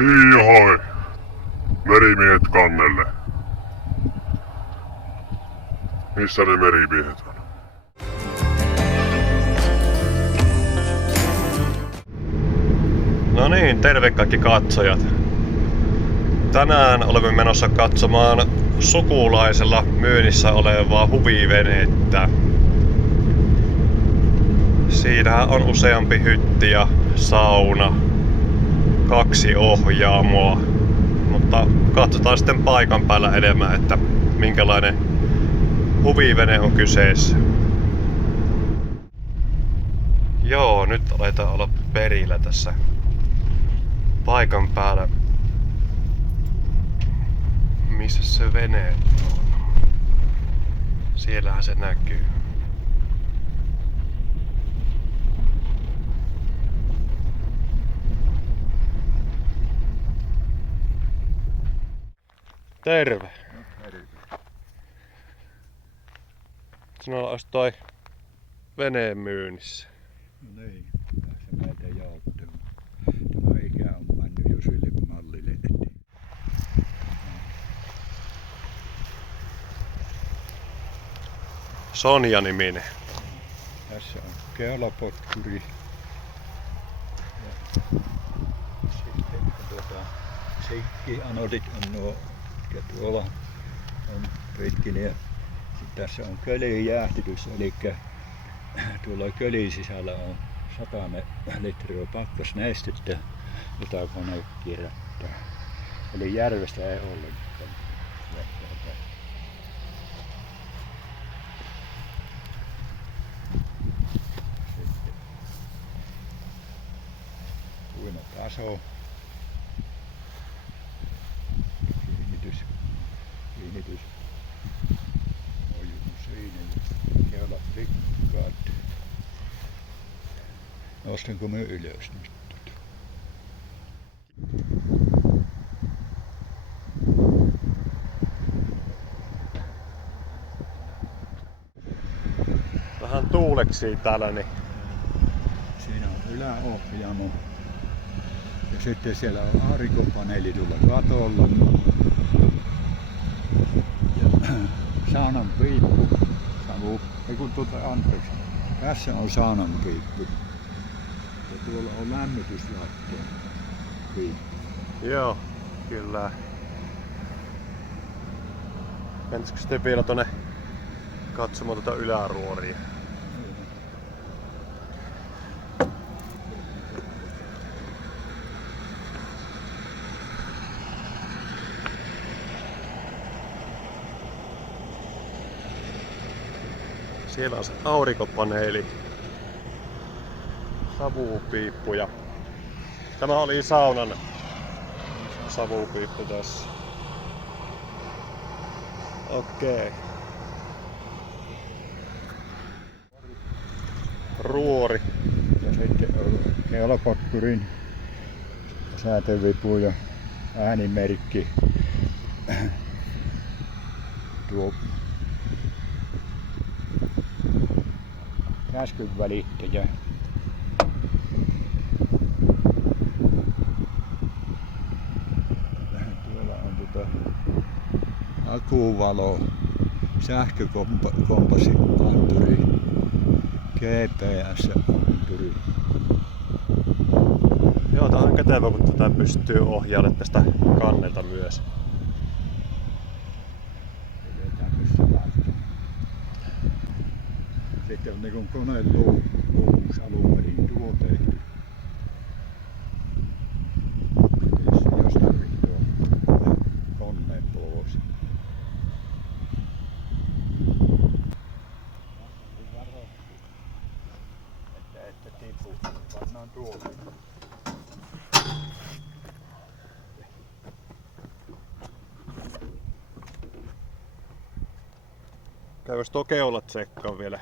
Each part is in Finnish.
Hiihoi! Merimiehet kannelle. Missä ne merimiehet on? No niin, terve kaikki katsojat. Tänään olemme menossa katsomaan sukulaisella myynnissä olevaa huvivenettä. Siinähän on useampi hytti ja sauna, 2 ohjaamoa. Mutta katsotaan sitten paikan päällä enemmän, että minkälainen huvivene on kyseessä. Joo, nyt aletaan olla perillä tässä paikan päällä. Missä se vene on? Siellähän se näkyy. Terve. Sinulla olisi toi veneen myynnissä. No niin, se meiltä joutuu. Tämä ikä on mennyt jo sille mallille. Sonja-niminen. Tässä on keulapotkuri. Ja sitten sinkkianodit on nuo, ja tuolla on pitkin. Ja tässä on kölin jäähdytys, eli tuolla kölin sisällä on 100 litraa pakkasnestettä, jota kone kierrättää. Eli järvestä ei ollenkaan. Sitten uimataso. Kiinnitys. Ojuus siinä. Keulat rikkaat. Nostanko me ylös nyt? Vähän tuuleksii täällä, niin Siinä on yläohjaamo. Ja sitten siellä on aurinkopaneeli tuolla katolla. Ja saunan piippu. Anteeksi. Tässä on saunan piippu. Ja tuolla on lämmityslaitteen piippu. joo, kyllä. Mentisikö sitten vielä tonne katsomaan tuota yläruoria? Siellä on se aurinkopaneeli, savupiippu ja tämä oli saunan savupiippu tässä. Okei. Ruori. Ja sitten on keulapotkurin säätövipu ja äänimerkki. Tuo käskyn välittäjä. Tuolla on akuvalo, sähkökompassi-anturi, GPS-anturi. Joo, tää on kätevä, kun tätä pystyy ohjailemaan tästä kannelta myös. Sitten on niin koneluus alun perin tuo tehty. Jos tarvitsee koneen pois. Että tipu. Pannaan tuolle. Käydäs tuo keula tsekkaan vielä.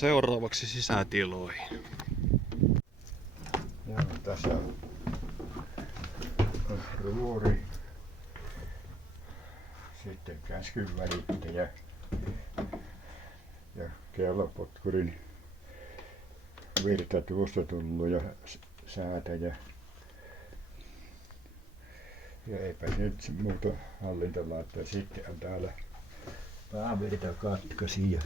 seuraavaksi sisätiloihin. Joo, tässä on ruori, sitten käskynvälittäjä ja kellopotkurin virta tuosta tullut ja säätäjä. Ja eipä se nyt muuta hallinta laittaa. Sitten on täällä päävirtakatkaisija.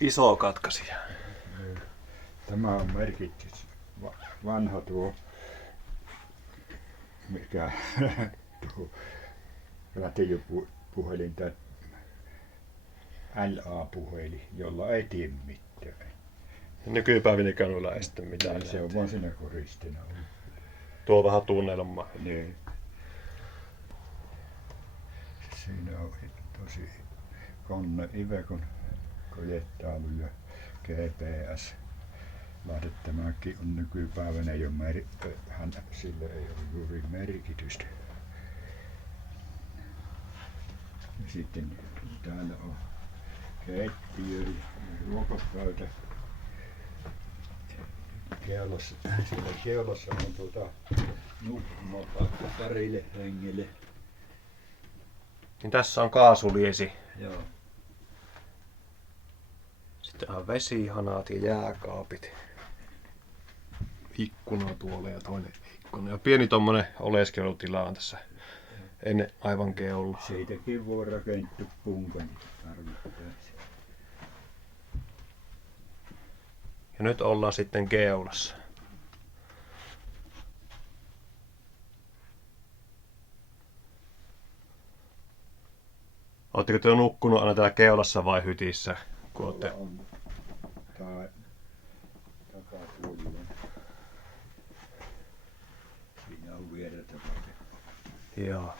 Iso katkaisija. Tämä on merkitty vanha tuo, mikä tuo radiopuhelin tai LA-puhelin, jolla ei tee mitään. Nykypäivinä kanuilla ei sitten mitään. Se on vaan siinä koristina. Tuo vähän tunnelmaa. Niin. Siinä on tosi konne Ivekon kojettailu ja GPS. Laitettamakin on nykypäivänä jo sillä ei ole juuri merkitystä. Ja sitten täällä on keittiö ja ruokapöytä. Siellä keulassa on nukkumapaikka parille hengelle. Niin tässä on kaasuliesi. Joo. Sitten on vesihanat ja jääkaapit. Ikkuna tuolla ja toinen ikkuna. Ja pieni tommonen oleskelutila on tässä ennen aivan keulla. Siitäkin voi rakentaa punkan tarvittaessa. Ja nyt ollaan sitten keulassa. Oletteko te nukkunut aina täällä keulassa vai hytissä? Kun olette... On takapuolella. Siinä on viereltä vaikka. Joo.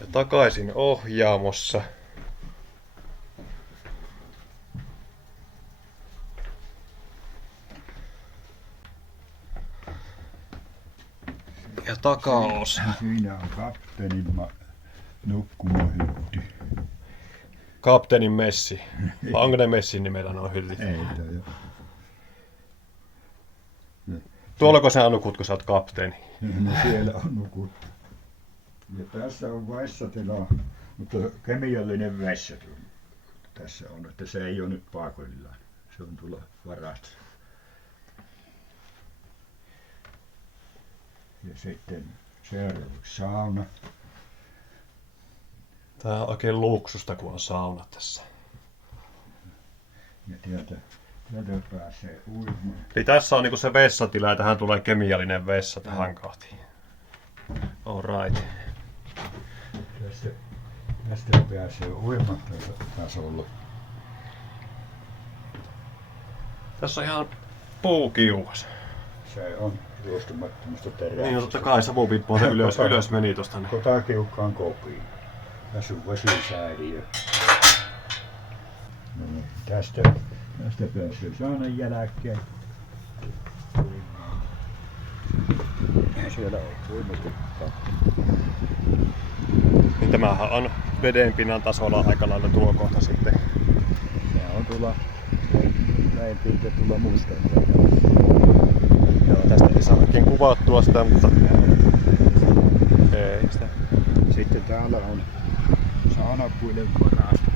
Ja takaisin ohjaamossa. Ja takaosa. Siinä on kapteenin nukkumahytti. Kapteenin messi. Vai onko ne messin nimellä nuo hytit? Ei toi. Tuollako sä nukut, kun sä oot kapteeni? No siellä on nukuttu. Ja tässä on vessatila, mutta kemiallinen vessa tässä on, että se ei ole nyt paikoillaan. Se on tuolla varastossa. Ja sitten seuraavaksi sauna. Tää on oikein luksusta, kun on sauna tässä. Ja täältä pääsee uimaan. Eli tässä on niinku se vessatila ja tähän tulee kemiallinen vessa tähän kohtiin. Alright. Tästä pääsee uimatasolla. Tässä on ihan puukiuas. Se on ruostumattomasta teräksestä. Niin, no totta kai savupiippu se ylös meni tosta. Niin. Kotakiukkaan kopiin. Tässä on vesisääriö. No niin, tästä pääsee saunan jälkeen. Siellä on uimatukka. Niin tämähän on vedenpinnan tasolla aika lailla tuo kohta sitten. Se on tuolla näin pinta tulla mustalta. Joo, tästä ei saakin kuvattua sitä, mutta ei sitä. Sitten täällä on saunapuiden varasto.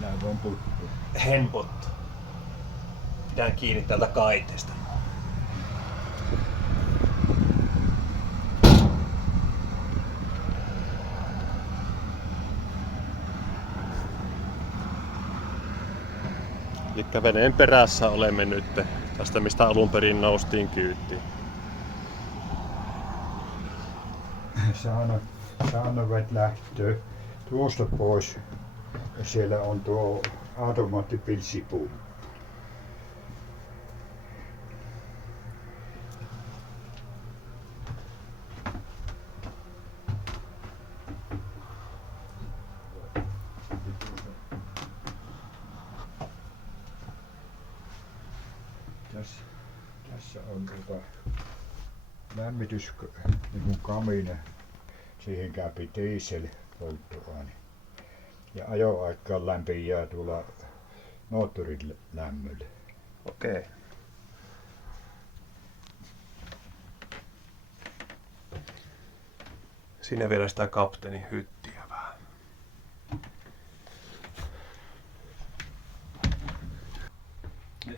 Täällä on puttu. Henpottu. Pitää kiinni täältä kaiteesta. Elikkä veneen perässä olemme nyt tästä, mistä alun perin noustiin kyytiin. Saunavet lähtee tuosta pois. Ja siellä on tuo automaattipilssipuu. Tässä on lämmitys niin kuin kamiina. Siihen käypi dieselpolttoaine. Ja ajoaikaan lämpiää tuolla moottorin lämmöllä. Okei. Siinä vielä sitä kapteenin hyttiä vähän.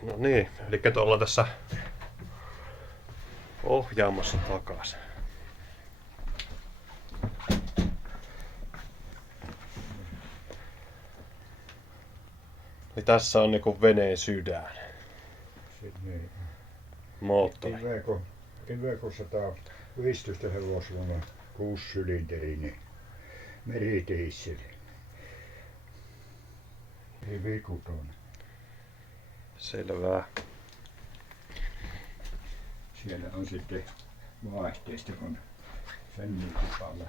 No niin, eli ollaan tässä ohjaamassa takaisin. Niin tässä on niinku veneen sydän. Sitten Moottori. Iveco 115 hevosvoiman 6-sylinterinen meritiisseli. Vikuton. Selvä. Siellä on sitten vaihteista, kun sen liikupalla.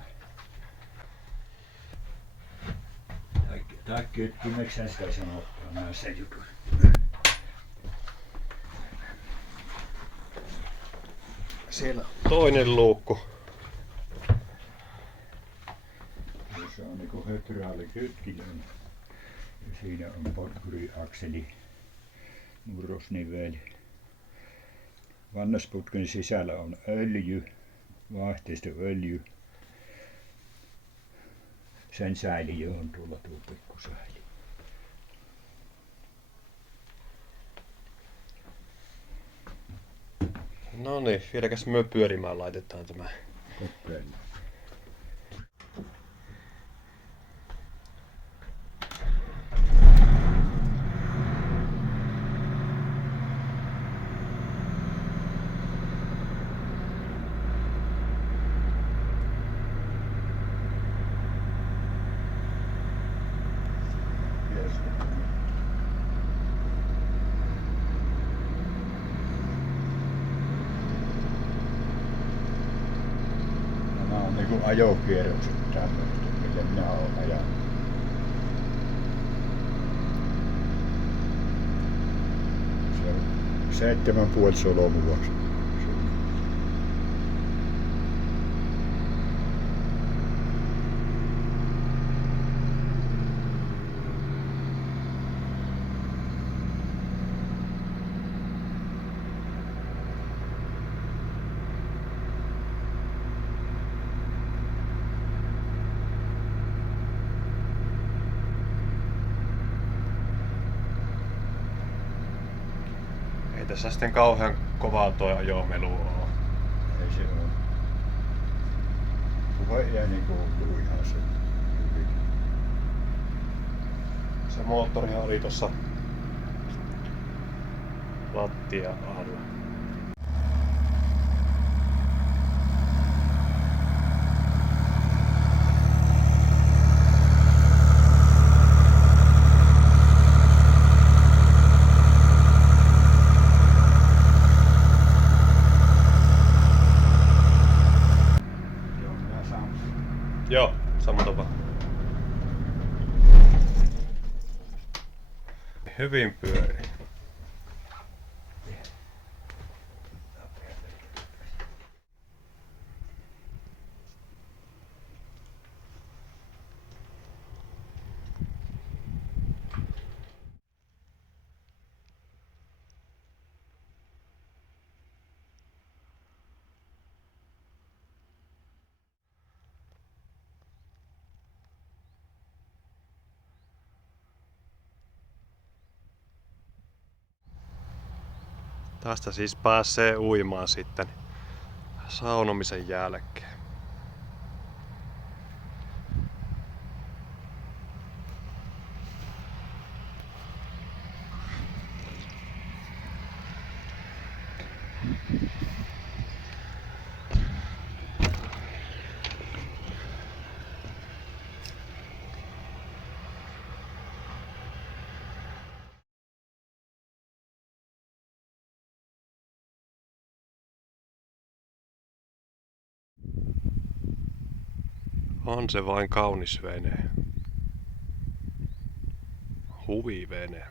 Tai kytkimeksi sitä sanottaa näissä jutuissa. Siellä on toinen luukku. Se on niinku hydraulikytkilö. Ja siinä on potkuriakseli, murrosniveli. Vannasputken sisällä on öljy, vaihteistoöljy. Sen säiliö on tuolla tuo pikkusäiliö. No niin, vieläkäs me pyörimään laitetaan tämä. Kokeillaan. Nämä on niinku ajokierrokset tämmöiset, millä minä olen ajanut. Se on 7,5 solmua. Ei tässä sitten kauhean kovaa toi ajomelu oo. Ei se ole. Puheääni kuuluu ihan se hyvin. Se moottorihan oli tossa lattia alla. Joo, minä saan. Joo, sama tapa. Hyvin pyörii. Tästä siis pääsee uimaan sitten saunomisen jälkeen. On se vain kaunis vene. Huvivene.